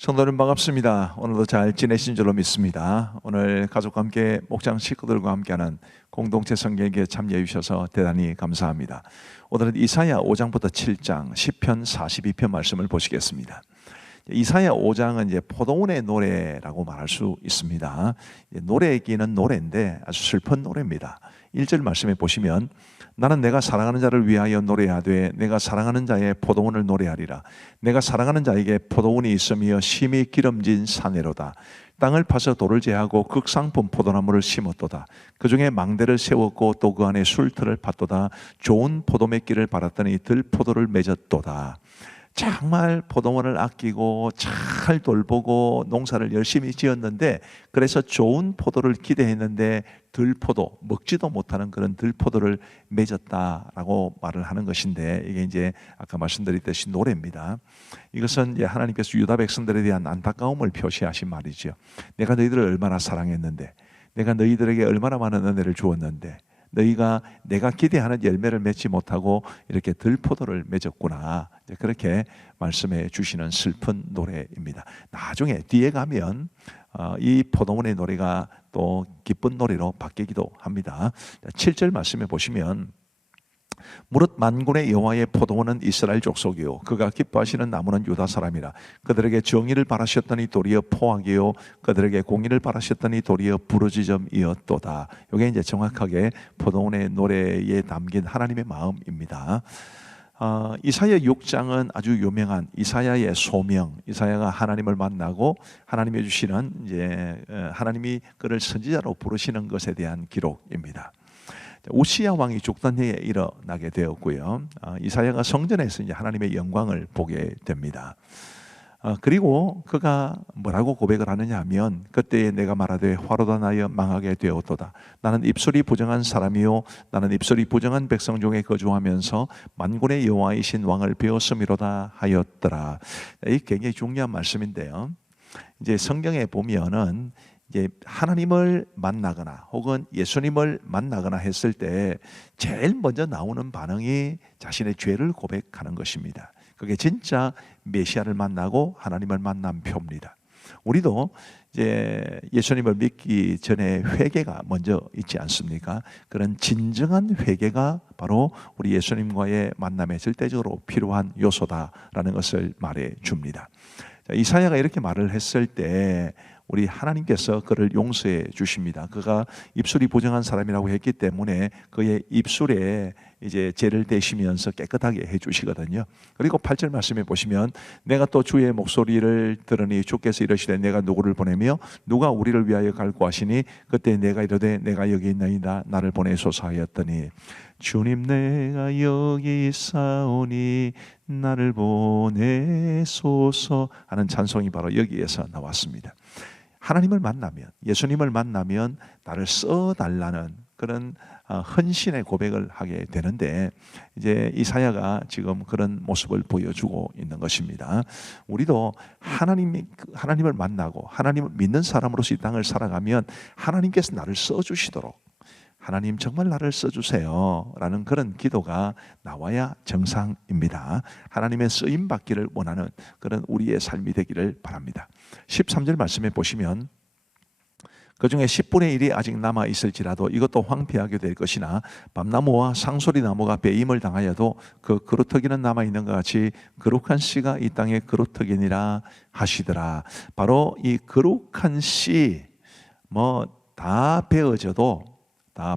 성도님 반갑습니다. 오늘도 잘 지내신 줄로 믿습니다. 오늘 가족과 함께 목장 식구들과 함께하는 공동체 성경에 참여해 주셔서 대단히 감사합니다. 오늘은 이사야 5장부터 7장 10편 42편 말씀을 보시겠습니다. 이사야 5장은 이제 포도원의 노래라고 말할 수 있습니다. 노래기는 노래인데 아주 슬픈 노래입니다. 1절 말씀에 보시면 나는 내가 사랑하는 자를 위하여 노래하되 내가 사랑하는 자의 포도원을 노래하리라. 내가 사랑하는 자에게 포도원이 있으며 심히 기름진 사내로다. 땅을 파서 돌을 제하고 극상품 포도나무를 심었도다. 그 중에 망대를 세웠고 또 그 안에 술틀을 팠도다. 좋은 포도맺기를 바랐더니 들포도를 맺었도다. 정말 포도원을 아끼고 잘 돌보고 농사를 열심히 지었는데, 그래서 좋은 포도를 기대했는데 들포도, 먹지도 못하는 그런 들포도를 맺었다라고 말을 하는 것인데, 이게 이제 아까 말씀드렸듯이 노래입니다. 이것은 이제 하나님께서 유다 백성들에 대한 안타까움을 표시하신 말이죠. 내가 너희들을 얼마나 사랑했는데, 내가 너희들에게 얼마나 많은 은혜를 주었는데 너희가 내가 기대하는 열매를 맺지 못하고 이렇게 들포도를 맺었구나, 그렇게 말씀해 주시는 슬픈 노래입니다. 나중에 뒤에 가면 이 포도원의 노래가 또 기쁜 노래로 바뀌기도 합니다. 7절 말씀해 보시면 무릇 만군의 여호와의 포도원은 이스라엘 족속이요 그가 기뻐하시는 나무는 유다 사람이라. 그들에게 정의를 바라셨더니 도리어 포악이요 그들에게 공의를 바라셨더니 도리어 부르짖음이었도다. 이게 이제 정확하게 포도원의 노래에 담긴 하나님의 마음입니다. 이사야 6장은 아주 유명한 이사야의 소명, 이사야가 하나님을 만나고 하나님이 주시는 이제 하나님이 그를 선지자로 부르시는 것에 대한 기록입니다. 우시야 왕이 죽던 해에 일어나게 되었고요. 이사야가 성전에서 이제 하나님의 영광을 보게 됩니다. 그리고 그가 뭐라고 고백을 하느냐 하면, 그때 내가 말하되 화로다 나여 망하게 되었도다. 나는 입술이 부정한 사람이요 나는 입술이 부정한 백성 중에 거주하면서 만군의 여호와이신 왕을 배웠음이로다 하였더라. 이 굉장히 중요한 말씀인데요. 이제 성경에 보면은 이제 하나님을 만나거나 혹은 예수님을 만나거나 했을 때 제일 먼저 나오는 반응이 자신의 죄를 고백하는 것입니다. 그게 진짜 메시아를 만나고 하나님을 만난 표입니다. 우리도 이제 예수님을 믿기 전에 회개가 먼저 있지 않습니까? 그런 진정한 회개가 바로 우리 예수님과의 만남에 절대적으로 필요한 요소다라는 것을 말해 줍니다. 이사야가 이렇게 말을 했을 때 우리 하나님께서 그를 용서해 주십니다. 그가 입술이 부정한 사람이라고 했기 때문에 그의 입술에 이제 죄를 대시면서 깨끗하게 해 주시거든요. 그리고 8절 말씀에 보시면 내가 또 주의 목소리를 들으니 주께서 이르시되 내가 누구를 보내며 누가 우리를 위하여 갈고 하시니 그때 내가 이르되 내가 여기 있나이다 나를 보내소서 하였더니 주님 내가 여기 있사오니 나를 보내소서 하는 찬송이 바로 여기에서 나왔습니다. 하나님을 만나면, 예수님을 만나면 나를 써달라는 그런 헌신의 고백을 하게 되는데, 이제 이사야가 지금 그런 모습을 보여주고 있는 것입니다. 우리도 하나님을 만나고 하나님을 믿는 사람으로서 이 땅을 살아가면 하나님께서 나를 써주시도록, 하나님 정말 나를 써주세요 라는 그런 기도가 나와야 정상입니다. 하나님의 쓰임받기를 원하는 그런 우리의 삶이 되기를 바랍니다. 13절 말씀에 보시면 그 중에 10분의 1이 아직 남아있을지라도 이것도 황폐하게 될 것이나 밤나무와 상소리나무가 배임을 당하여도 그 그루터기는 남아있는 것 같이 거룩한 씨가 이 땅에 그루터기니라 하시더라. 바로 이 거룩한 씨, 다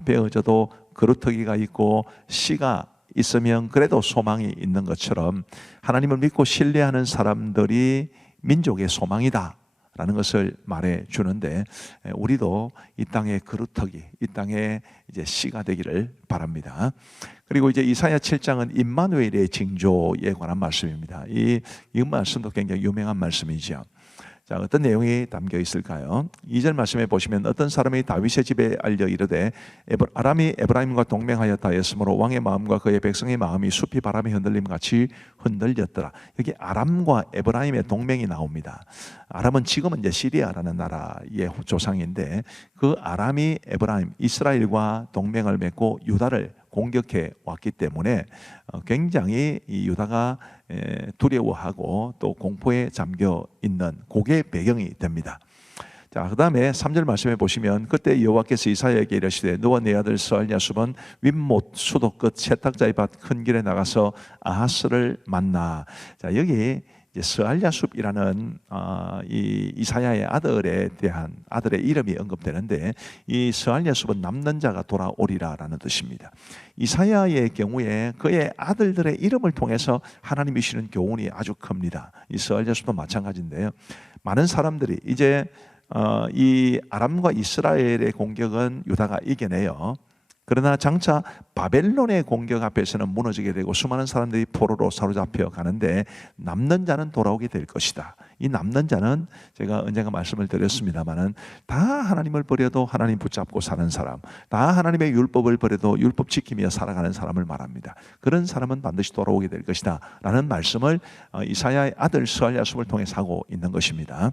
베어져도 그루터기가 있고 씨가 있으면 그래도 소망이 있는 것처럼 하나님을 믿고 신뢰하는 사람들이 민족의 소망이다 라는 것을 말해 주는데, 우리도 이 땅의 그루터기, 이 땅에 이제 씨가 되기를 바랍니다. 그리고 이제 이사야 7장은 임마누엘의 징조에 관한 말씀입니다. 이 말씀도 굉장히 유명한 말씀이죠. 자, 어떤 내용이 담겨 있을까요? 2절 말씀에 보시면 어떤 사람이 다윗의 집에 알려 이르되 아람이 에브라임과 동맹하였다 하였으므로 왕의 마음과 그의 백성의 마음이 숲이 바람에 흔들림 같이 흔들렸더라. 여기 아람과 에브라임의 동맹이 나옵니다. 아람은 지금은 이제 시리아라는 나라의 조상인데, 그 아람이 에브라임, 이스라엘과 동맹을 맺고 유다를 공격해 왔기 때문에 굉장히 이 유다가 두려워하고 또 공포에 잠겨 있는 그게 배경이 됩니다. 자, 그 다음에 3절 말씀해 보시면 그때 여호와께서 이사야에게 이르시되 너와 네 아들 스알랴숲은 윗못 수도 끝 세탁자의 밭 큰 길에 나가서 아하스를 만나. 자, 여기 스알랴숲이라는 이 이사야의 아들에 대한 아들의 이름이 언급되는데 이 스알랴숲은 남는 자가 돌아오리라라는 뜻입니다. 이사야의 경우에 그의 아들들의 이름을 통해서 하나님이 주시는 교훈이 아주 큽니다. 이 스알랴숲도 마찬가지인데요. 많은 사람들이 이제 이 아람과 이스라엘의 공격은 유다가 이겨내요. 그러나 장차 바벨론의 공격 앞에서는 무너지게 되고 수많은 사람들이 포로로 사로잡혀 가는데 남는 자는 돌아오게 될 것이다. 이 남는 자는 제가 언젠가 말씀을 드렸습니다마는 다 하나님을 버려도 하나님 붙잡고 사는 사람, 다 하나님의 율법을 버려도 율법 지키며 살아가는 사람을 말합니다. 그런 사람은 반드시 돌아오게 될 것이다 라는 말씀을 이사야의 아들 스알랴숲을 통해서 하고 있는 것입니다.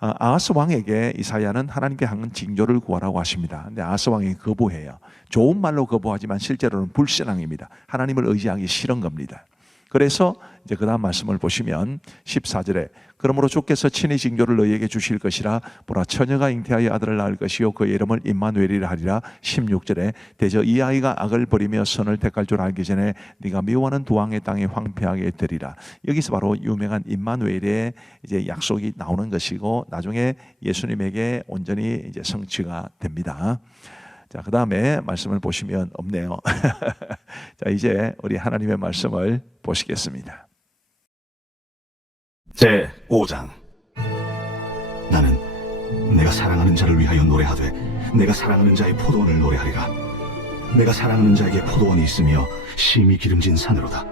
아하스 왕에게 이사야는 하나님께 한 징조를 구하라고 하십니다. 근데 아하스 왕이 거부해요. 좋은 말로 거부하지만 실제로는 불신앙입니다. 하나님을 의지하기 싫은 겁니다. 그래서 이제 그 다음 말씀을 보시면 14절에 그러므로 주께서 친히 징조를 너희에게 주실 것이라 보라 처녀가 잉태하여 아들을 낳을 것이요 그의 이름을 임마누엘이라 하리라. 16절에 대저 이 아이가 악을 버리며 선을 택할 줄 알기 전에 네가 미워하는 두 왕의 땅에 황폐하게 되리라. 여기서 바로 유명한 임마누엘의 이제 약속이 나오는 것이고 나중에 예수님에게 온전히 이제 성취가 됩니다. 자, 그 다음에 말씀을 보시면 없네요. 자, 이제 우리 하나님의 말씀을 보시겠습니다. 제 5장. 나는 내가 사랑하는 자를 위하여 노래하되 내가 사랑하는 자의 포도원을 노래하리라. 내가 사랑하는 자에게 포도원이 있으며 심히 기름진 산으로다.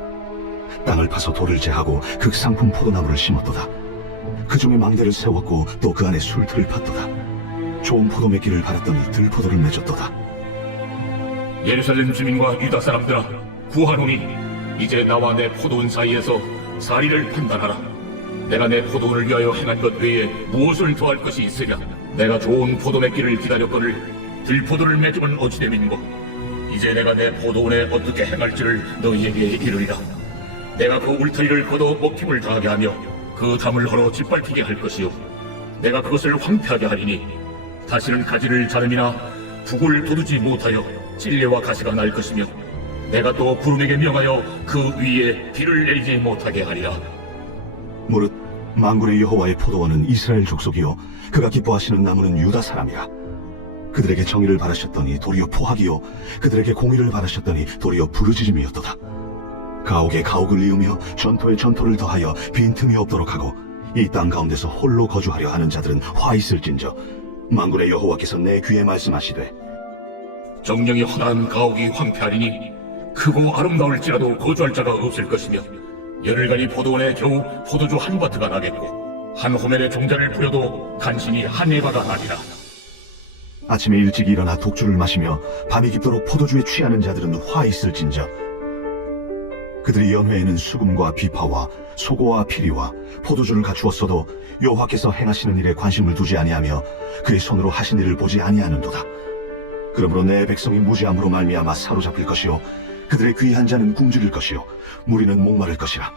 땅을 파서 돌을 제하고 극상품 포도나무를 심었도다. 그 중에 망대를 세웠고 또 그 안에 술틀을 팠도다. 좋은 포도 맺기를 바랐더니 들포도를 맺었도다. 예루살렘 주민과 유다 사람들아, 구하노니 이제 나와 내 포도원 사이에서 사리를 판단하라. 내가 내 포도원을 위하여 행한 것 외에 무엇을 더할 것이 있으랴? 내가 좋은 포도 맺기를 기다렸거늘 들포도를 맺으면 어찌 됨인고? 이제 내가 내 포도원에 어떻게 행할지를 너희에게 이르리라. 내가 그 울타리를 걷어 먹힘을 당하게 하며 그 담을 헐어 짓밟히게 할 것이요 내가 그것을 황폐하게 하리니 다시는 가지를 자름이나 북을 돋우지 못하여 찔레와 가시가 날 것이며 내가 또 구름에게 명하여 그 위에 비를 내리지 못하게 하리라. 무릇 만군의 여호와의 포도원은 이스라엘 족속이요 그가 기뻐하시는 나무는 유다 사람이라. 그들에게 정의를 바라셨더니 도리어 포악이요 그들에게 공의를 바라셨더니 도리어 부르짖음이었도다. 가옥에 가옥을 이으며 전토에 전토를 더하여 빈틈이 없도록 하고 이 땅 가운데서 홀로 거주하려 하는 자들은 화 있을진저 만군의 여호와께서 내 귀에 말씀하시되 정령이 허난 가옥이 황폐하리니 크고 아름다울지라도 거주할 자가 없을 것이며 열흘간이 포도원에 겨우 포도주 한 바트가 나겠고 한 호멜의 종자를 뿌려도 간신히 한 에바가 나리라. 아침에 일찍 일어나 독주를 마시며 밤이 깊도록 포도주에 취하는 자들은 화 있을진저 그들이 연회에는 수금과 비파와 소고와 피리와 포도주를 갖추었어도 여호와께서 행하시는 일에 관심을 두지 아니하며 그의 손으로 하신 일을 보지 아니하는도다. 그러므로 내 백성이 무지함으로 말미암아 사로잡힐 것이요 그들의 귀한 자는 굶주릴 것이요 무리는 목마를 것이라.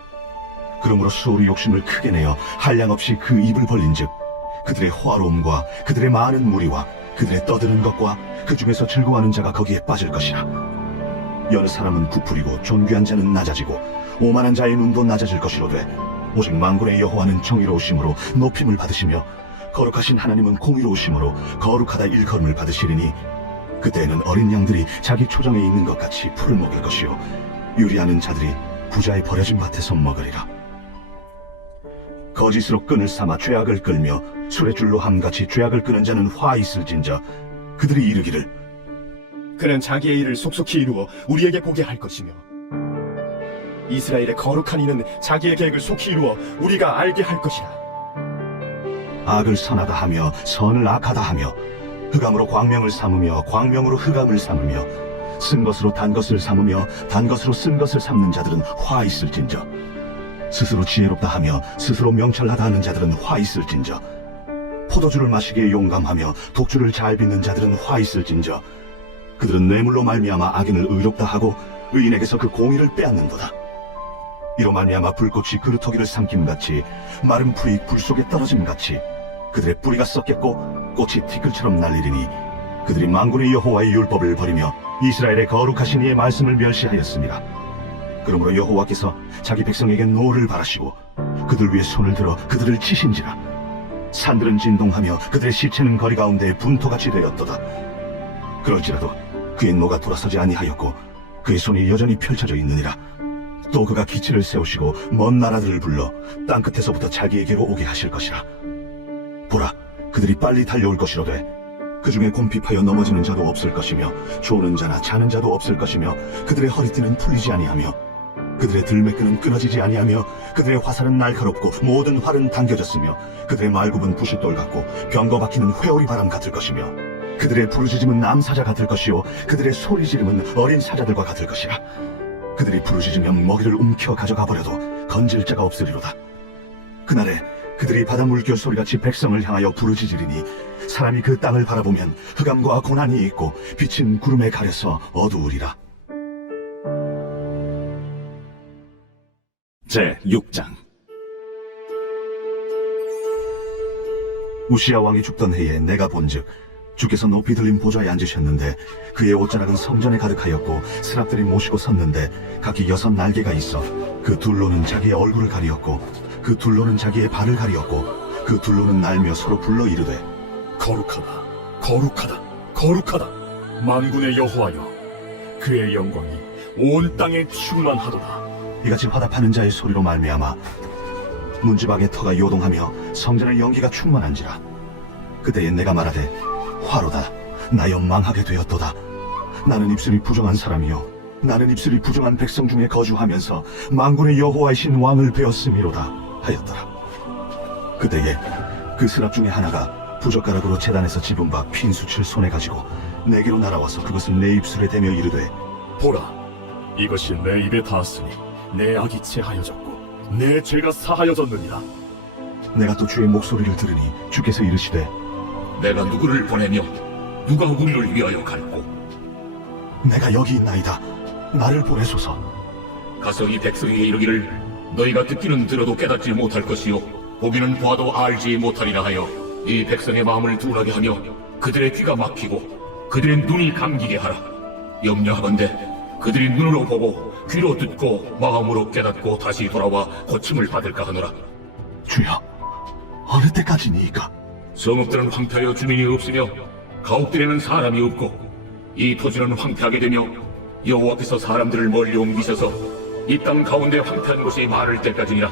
그러므로 수월이 욕심을 크게 내어 한량없이 그 입을 벌린즉 그들의 호화로움과 그들의 많은 무리와 그들의 떠드는 것과 그 중에서 즐거워하는 자가 거기에 빠질 것이라. 여느 사람은 부풀이고 존귀한 자는 낮아지고 오만한 자의 눈도 낮아질 것이로되 오직 만군의 여호와는 정의로우심으로 높임을 받으시며 거룩하신 하나님은 공의로우심으로 거룩하다 일컬음을 받으시리니 그때에는 어린 양들이 자기 초정에 있는 것 같이 풀을 먹을 것이요 유리하는 자들이 부자의 버려진 밭에서 먹으리라. 거짓으로 끈을 삼아 죄악을 끌며 수레줄로 함같이 죄악을 끄는 자는 화 있을진저 그들이 이르기를 그는 자기의 일을 속속히 이루어 우리에게 보게 할 것이며 이스라엘의 거룩한 이는 자기의 계획을 속히 이루어 우리가 알게 할 것이라. 악을 선하다 하며 선을 악하다 하며 흑암으로 광명을 삼으며 광명으로 흑암을 삼으며 쓴 것으로 단 것을 삼으며 단 것으로 쓴 것을 삼는 자들은 화 있을진저 스스로 지혜롭다 하며 스스로 명철하다 하는 자들은 화 있을진저 포도주를 마시기에 용감하며 독주를 잘 빚는 자들은 화 있을진저 그들은 뇌물로 말미암아 악인을 의롭다 하고 의인에게서 그 공의를 빼앗는도다. 이로 말미암아 불꽃이 그루터기를 삼킴같이 마른 풀이 불 속에 떨어짐같이 그들의 뿌리가 썩겠고 꽃이 티끌처럼 날리리니 그들이 만군의 여호와의 율법을 버리며 이스라엘의 거룩하신 이의 말씀을 멸시하였습니다. 그러므로 여호와께서 자기 백성에게 노를 바라시고 그들 위에 손을 들어 그들을 치신지라. 산들은 진동하며 그들의 시체는 거리 가운데 분토같이 되었도다. 그럴지라도 그의 노가 돌아서지 아니하였고 그의 손이 여전히 펼쳐져 있느니라. 또 그가 기치를 세우시고 먼 나라들을 불러 땅끝에서부터 자기에게로 오게 하실 것이라. 보라, 그들이 빨리 달려올 것이로되 그 중에 곰핍하여 넘어지는 자도 없을 것이며 조는 자나 자는 자도 없을 것이며 그들의 허리띠는 풀리지 아니하며 그들의 들매끈은 끊어지지 아니하며 그들의 화살은 날카롭고 모든 활은 당겨졌으며 그들의 말굽은 부싯돌 같고 병거 박히는 회오리 바람 같을 것이며 그들의 부르짖음은 남사자 같을 것이요 그들의 소리 지름은 어린 사자들과 같을 것이라. 그들이 부르짖으면 먹이를 움켜 가져가 버려도 건질 자가 없으리로다. 그날에 그들이 바다 물결 소리같이 백성을 향하여 부르짖으리니 사람이 그 땅을 바라보면 흑암과 고난이 있고 빛은 구름에 가려서 어두우리라. 제6장. 우시야 왕이 죽던 해에 내가 본즉 주께서 높이 들린 보좌에 앉으셨는데 그의 옷자락은 성전에 가득하였고 스랍들이 모시고 섰는데 각기 6 날개가 있어 그 둘로는 자기의 얼굴을 가리었고 그 둘로는 자기의 발을 가리었고 그 둘로는 날며 서로 불러 이르되 거룩하다, 거룩하다, 거룩하다. 만군의 여호와여, 그의 영광이 온 땅에 충만하도다. 이같이 화답하는 자의 소리로 말미암아 문지방의 터가 요동하며 성전의 연기가 충만한지라. 그때에 내가 말하되 화로다, 나여 망하게 되었도다. 나는 입술이 부정한 사람이요 나는 입술이 부정한 백성 중에 거주하면서 만군의 여호와이신 왕을 배웠음이로다 하였더라. 그때에 그 스랍 중에 하나가 부젓가락으로 제단에서 집은 바 핀수칠 손에 가지고 내게로 날아와서 그것을 내 입술에 대며 이르되 보라, 이것이 내 입에 닿았으니 내 악이 체하여졌고 내 죄가 사하여졌느니라. 내가 또 주의 목소리를 들으니 주께서 이르시되 내가 누구를 보내며 누가 우리를 위하여 갈고 내가 여기 있나이다. 나를 보내소서. 가서 이 백성에게 이르기를 너희가 듣기는 들어도 깨닫지 못할 것이요 보기는 보아도 알지 못하리라 하여 이 백성의 마음을 둔하게 하며 그들의 귀가 막히고 그들의 눈이 감기게 하라. 염려하건대 그들이 눈으로 보고 귀로 듣고 마음으로 깨닫고 다시 돌아와 고침을 받을까 하노라. 주여, 어느 때까지니이까? 성읍들은 황폐하여 주민이 없으며 가옥들에는 사람이 없고 이 토지는 황폐하게 되며 여호와께서 사람들을 멀리 옮기셔서 이 땅 가운데 황폐한 곳이 많을 때까지니라.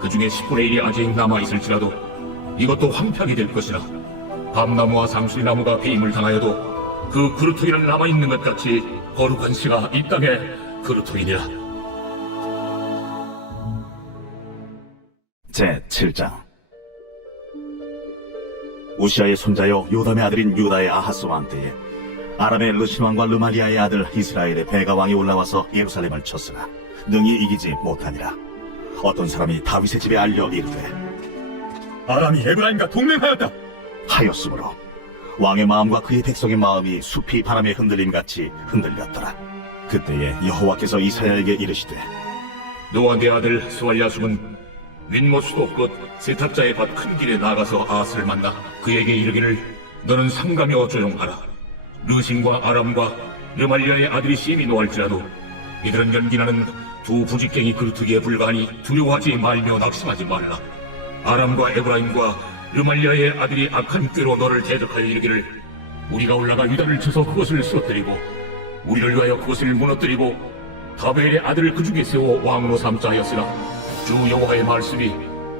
그 중에 10분의 1이 아직 남아있을지라도 이것도 황폐하게 될 것이라. 밤나무와 상수리나무가 배임을 당하여도 그 그루터기는 남아있는 것 같이 거룩한 씨가 이 땅에 그루터기니라. 제7장. 우시아의 손자요 요담의 아들인 유다의 아하스 왕 때에 아람의 르신 왕과 르말리아의 아들 이스라엘의 베가 왕이 올라와서 예루살렘을 쳤으나 능히 이기지 못하니라. 어떤 사람이 다윗의 집에 알려 이르되 아람이 에브라임과 동맹하였다 하였으므로 왕의 마음과 그의 백성의 마음이 숲이 바람에 흔들림같이 흔들렸더라. 그때에 여호와께서 이사야에게 이르시되 너와 내 아들 스왈야숨은 윗모수도 끝 세탑자의 밭 큰 길에 나가서 아스를 만나 그에게 이르기를 너는 삼가며 조용하라. 르신과 아람과 르말리아의 아들이 심히 노할지라도 이들은 연기나는 두 부직갱이 그루터기에 불과하니 두려워하지 말며 낙심하지 말라. 아람과 에브라임과 르말리아의 아들이 악한 꾀로 너를 대적하여 이르기를 우리가 올라가 유다를 쳐서 그것을 쓰러뜨리고 우리를 위하여 그것을 무너뜨리고 다벨의 아들을 그 중에 세워 왕으로 삼자 하였으나 주 여호와의 말씀이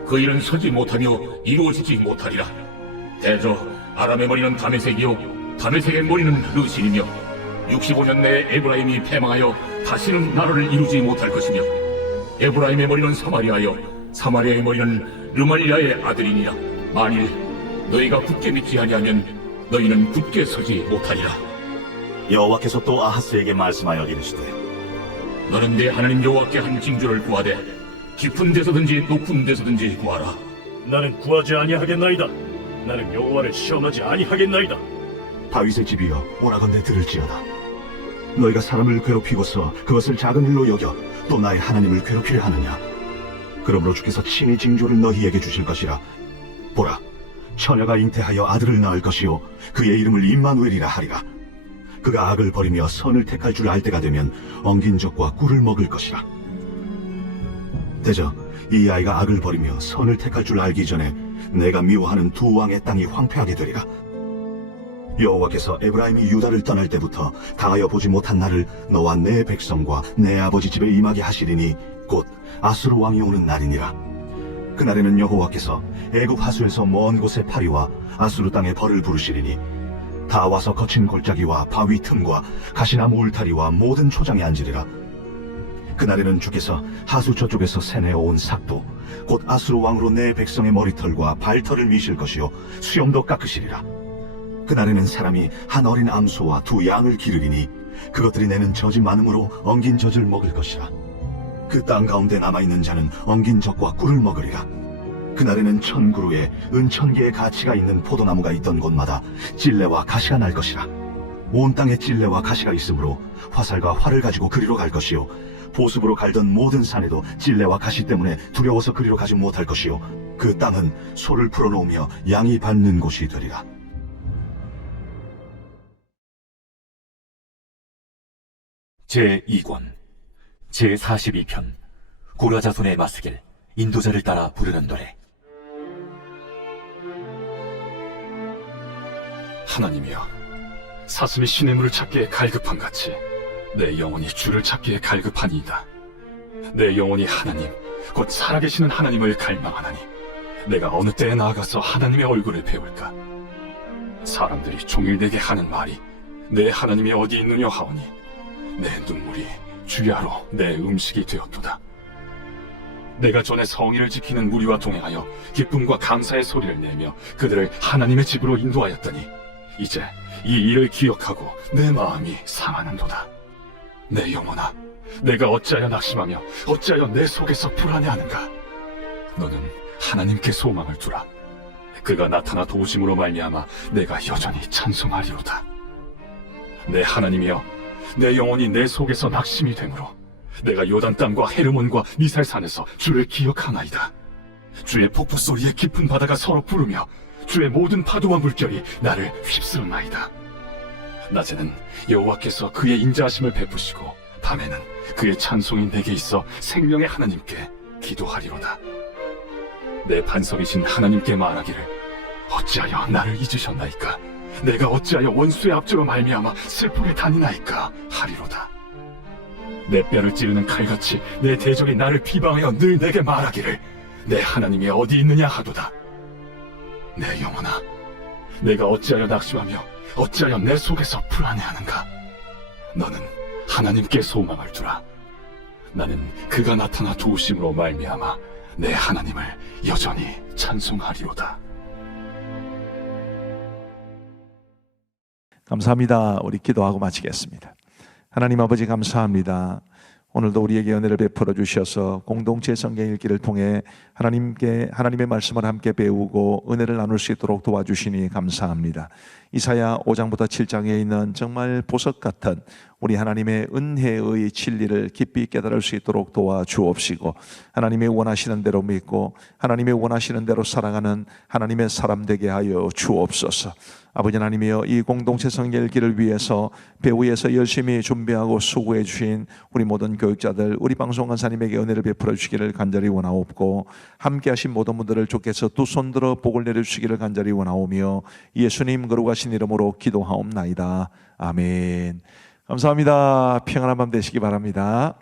그 일은 서지 못하며 이루어지지 못하리라. 대저 아람의 머리는 다메섹이요 다메섹의 머리는 르신이며 65년 내에 에브라임이 패망하여 다시는 나라를 이루지 못할 것이며 에브라임의 머리는 사마리아여 사마리아의 머리는 르말리아의 아들이니라. 만일 너희가 굳게 믿지 아니하면 너희는 굳게 서지 못하리라. 여호와께서 또 아하스에게 말씀하여 이르시되 너는 내 하나님 여호와께 한 징조를 구하되 깊은 데서든지 높은 데서든지 구하라. 나는 구하지 아니하겠나이다. 나는 여호와를 시험하지 아니하겠나이다. 다윗의 집이여 오라건대 들을지어다. 너희가 사람을 괴롭히고서 그것을 작은 일로 여겨 또 나의 하나님을 괴롭히려 하느냐? 그러므로 주께서 친히 징조를 너희에게 주실 것이라. 보라, 처녀가 잉태하여 아들을 낳을 것이요 그의 이름을 임마누엘이라 하리라. 그가 악을 버리며 선을 택할 줄 알 때가 되면 엉긴 젖과 꿀을 먹을 것이라. 대저 이 아이가 악을 버리며 선을 택할 줄 알기 전에 내가 미워하는 두 왕의 땅이 황폐하게 되리라. 여호와께서 에브라임이 유다를 떠날 때부터 당하여 보지 못한 날을 너와 내 백성과 내 아버지 집에 임하게 하시리니 곧 아수르 왕이 오는 날이니라. 그날에는 여호와께서 애굽 하수에서 먼 곳에 파리와 아수르 땅에 벌을 부르시리니 다 와서 거친 골짜기와 바위 틈과 가시나무 울타리와 모든 초장에 앉으리라. 그날에는 주께서 하수 저쪽에서 새내어 온 삭도 곧 아수르 왕으로 내 백성의 머리털과 발털을 미실 것이요 수염도 깎으시리라. 그날에는 사람이 한 어린 암소와 두 양을 기르리니 그것들이 내는 젖이 많음으로 엉긴 젖을 먹을 것이라. 그 땅 가운데 남아있는 자는 엉긴 젖과 꿀을 먹으리라. 그날에는 1000그루에 은 1000개의 가치가 있는 포도나무가 있던 곳마다 찔레와 가시가 날 것이라. 온 땅에 찔레와 가시가 있으므로 화살과 활을 가지고 그리로 갈 것이요 보습으로 갈던 모든 산에도 찔레와 가시 때문에 두려워서 그리로 가지 못할 것이요 그 땅은 소를 풀어놓으며 양이 밟는 곳이 되리라. 제2권 제42편 고라자손의 마스길 인도자를 따라 부르는 노래. 하나님이여, 사슴이 시냇물을 찾기에 갈급한 같이 내 영혼이 주를 찾기에 갈급하니이다. 내 영혼이 하나님, 곧 살아계시는 하나님을 갈망하나니 내가 어느 때에 나아가서 하나님의 얼굴을 배울까? 사람들이 종일 내게 하는 말이 내 하나님이 어디 있느냐 하오니 내 눈물이 주야로 내 음식이 되었도다. 내가 전에 성의를 지키는 무리와 동행하여 기쁨과 감사의 소리를 내며 그들을 하나님의 집으로 인도하였더니 이제 이 일을 기억하고 내 마음이 상하는도다. 내 영혼아, 내가 어찌하여 낙심하며 어찌하여 내 속에서 불안해하는가? 너는 하나님께 소망을 두라. 그가 나타나 도우심으로 말미암아 내가 여전히 찬송하리로다. 내 하나님이여, 내 영혼이 내 속에서 낙심이 되므로 내가 요단 땅과 헤르몬과 미살산에서 주를 기억하나이다. 주의 폭포 소리에 깊은 바다가 서로 부르며 주의 모든 파도와 물결이 나를 휩쓸어나이다. 낮에는 여호와께서 그의 인자하심을 베푸시고 밤에는 그의 찬송이 내게 있어 생명의 하나님께 기도하리로다. 내 반석이신 하나님께 말하기를 어찌하여 나를 잊으셨나이까? 내가 어찌하여 원수의 압제로 말미암아 슬프게 다니나이까 하리로다. 내 뼈를 찌르는 칼같이 내 대적이 나를 비방하여 늘 내게 말하기를 내 하나님이 어디 있느냐 하도다. 내 영혼아, 내가 어찌하여 낙심하며 어찌하여 내 속에서 불안해하는가? 너는 하나님께 소망을 두라. 나는 그가 나타나 도우심으로 말미암아 내 하나님을 여전히 찬송하리로다. 감사합니다. 우리 기도하고 마치겠습니다. 하나님 아버지 감사합니다. 오늘도 우리에게 은혜를 베풀어 주셔서 공동체 성경 읽기를 통해 하나님의 말씀을 함께 배우고 은혜를 나눌 수 있도록 도와주시니 감사합니다. 이사야 5장부터 7장에 있는 정말 보석 같은 우리 하나님의 은혜의 진리를 깊이 깨달을 수 있도록 도와주옵시고 하나님의 원하시는 대로 믿고 하나님의 원하시는 대로 살아가는 하나님의 사람 되게 하여 주옵소서. 아버지 하나님이여, 이 공동체 성경 읽기를 위해서 배후에서 열심히 준비하고 수고해 주신 우리 모든 교육자들, 우리 방송 간사님에게 은혜를 베풀어 주시기를 간절히 원하옵고 함께 하신 모든 분들을 주께서 두 손 들어 복을 내려주시기를 간절히 원하오며 예수님 거룩하신 이름으로 기도하옵나이다. 아멘. 감사합니다. 평안한 밤 되시기 바랍니다.